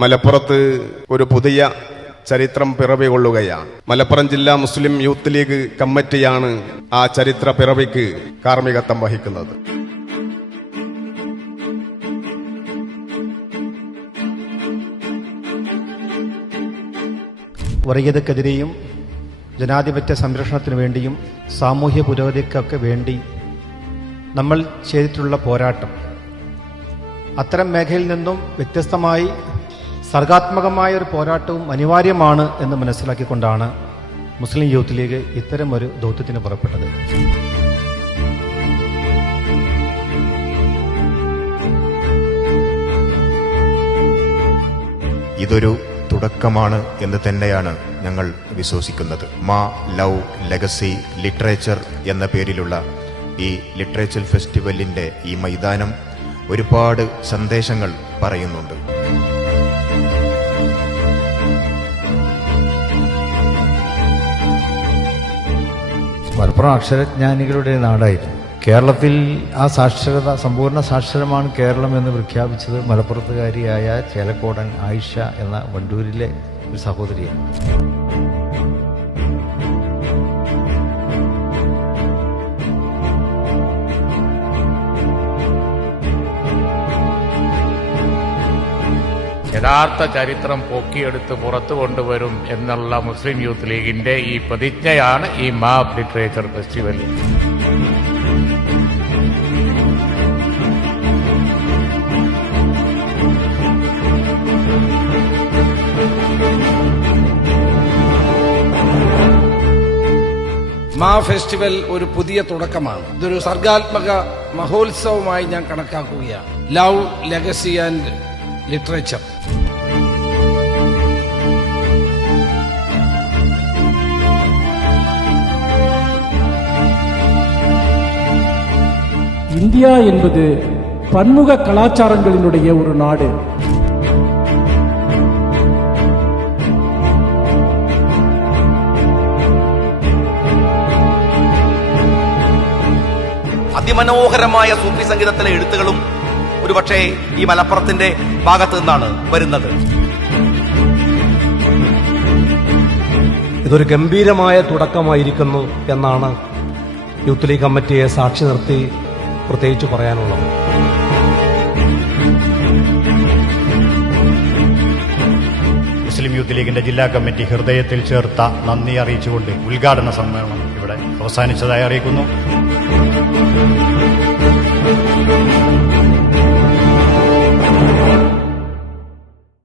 മലപ്പുറത്ത് ഒരു പുതിയ ചരിത്രം പിറവികൊള്ളുകയാണ്. മലപ്പുറം ജില്ലാ മുസ്ലിം യൂത്ത് ലീഗ് കമ്മിറ്റിയാണ് ആ ചരിത്ര പിറവിക്ക് കാർമ്മികത്വം വഹിക്കുന്നത്. വർഗീയതക്കെതിരെയും ജനാധിപത്യ സംരക്ഷണത്തിനു വേണ്ടിയും സാമൂഹ്യ പുരോഗതിക്കൊക്കെ വേണ്ടി നമ്മൾ ചെയ്തിട്ടുള്ള പോരാട്ടം അത്തരം മേഖലയിൽ നിന്നും വ്യത്യസ്തമായി സർഗാത്മകമായ ഒരു പോരാട്ടവും അനിവാര്യമാണ് എന്ന് മനസ്സിലാക്കിക്കൊണ്ടാണ് മുസ്ലിം യൂത്ത് ലീഗ് ഇത്തരം ഒരു ദൗത്യത്തിന് പുറപ്പെട്ടത്. ഇതൊരു തുടക്കമാണ് എന്ന് തന്നെയാണ് ഞങ്ങൾ വിശ്വസിക്കുന്നത്. മാ ലവ് ലെഗസി ലിറ്ററേച്ചർ എന്ന പേരിലുള്ള ഈ ലിറ്ററേച്ചർ ഫെസ്റ്റിവലിൻ്റെ ഈ മൈതാനം ഒരുപാട് സന്ദേശങ്ങൾ പറയുന്നുണ്ട്. മലപ്പുറം അക്ഷരജ്ഞാനികളുടെ നാടായിരുന്നു. കേരളത്തിൽ ആ സാക്ഷരത സമ്പൂർണ്ണ സാക്ഷരമാണ് കേരളം എന്ന് പ്രഖ്യാപിച്ചത് മലപ്പുറത്തുകാരിയായ ചേലക്കോടൻ ആയിഷ എന്ന വണ്ടൂരിലെ ഒരു സഹോദരിയാണ്. യഥാർത്ഥ ചരിത്രം പൊക്കിയെടുത്ത് പുറത്തു കൊണ്ടുവരും എന്നുള്ള മുസ്ലിം യൂത്ത് ലീഗിന്റെ ഈ പ്രതിജ്ഞയാണ് ഈ മാപ്പ് ലിറ്ററേച്ചർ ഫെസ്റ്റിവൽ. മാ ഫെസ്റ്റിവൽ ഒരു പുതിയ തുടക്കമാണ്. ഇതൊരു സർഗാത്മക മഹോത്സവമായി ഞാൻ കണക്കാക്കുകയാണ്. Love legacy and literature. India என்பது பன்முக கலாச்சாரங்களினுடைய ஒரு நாடு. അതിമനോഹരമായ സൂഫി സംഗീതത്തിലെ എഴുത്തുകളും ഒരുപക്ഷെ ഈ മലപ്പുറത്തിന്റെ ഭാഗത്തു നിന്നാണ് വരുന്നത്. ഇതൊരു ഗംഭീരമായ തുടക്കമായിരിക്കുന്നു എന്നാണ് യൂത്ത് ലീഗ് കമ്മിറ്റിയെ സാക്ഷി നിർത്തി പ്രത്യേകിച്ച് പറയാനുള്ളത്. മുസ്ലിം യൂത്ത് ലീഗിന്റെ ജില്ലാ കമ്മിറ്റി ഹൃദയത്തിൽ ചേർത്ത നന്ദി അറിയിച്ചുകൊണ്ട് ഉദ്ഘാടന സമ്മേളനം ഇവിടെ അവസാനിച്ചതായി അറിയിക്കുന്നു.